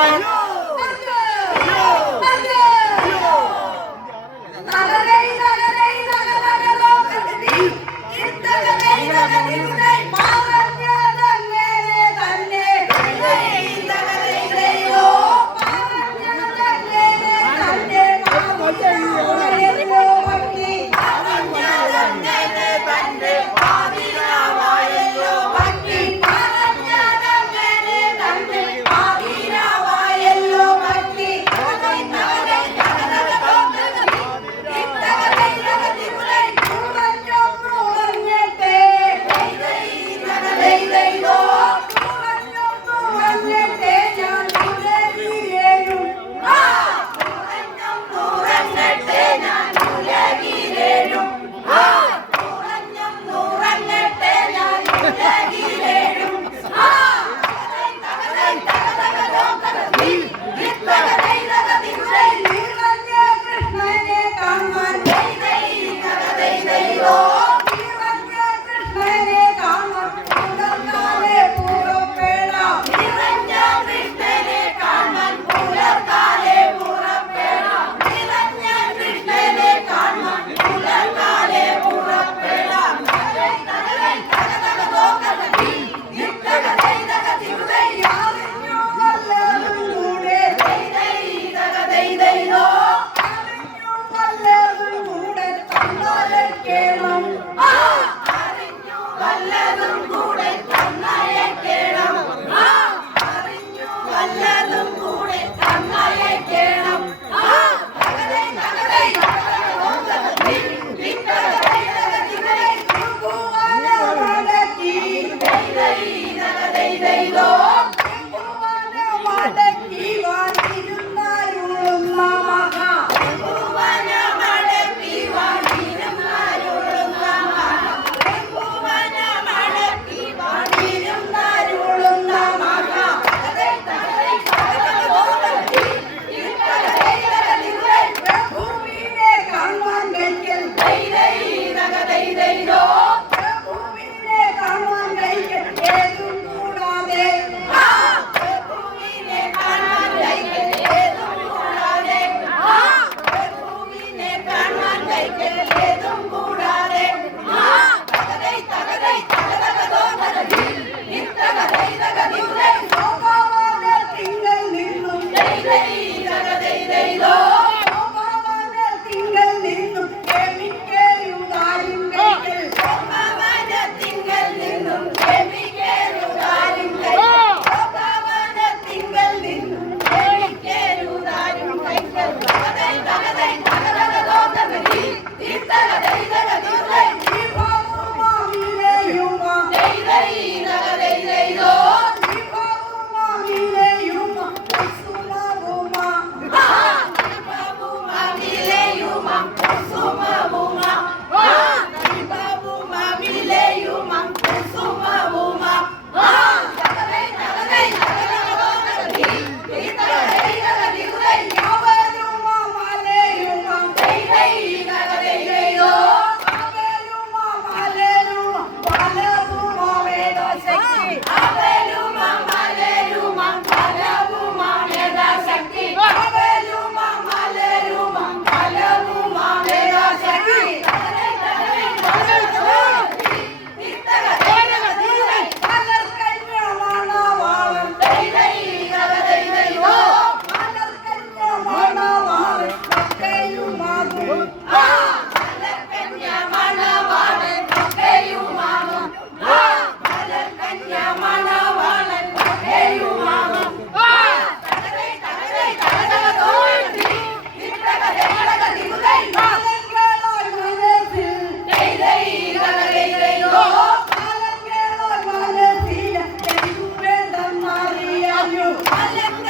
নয় Savior. Allahu Allahu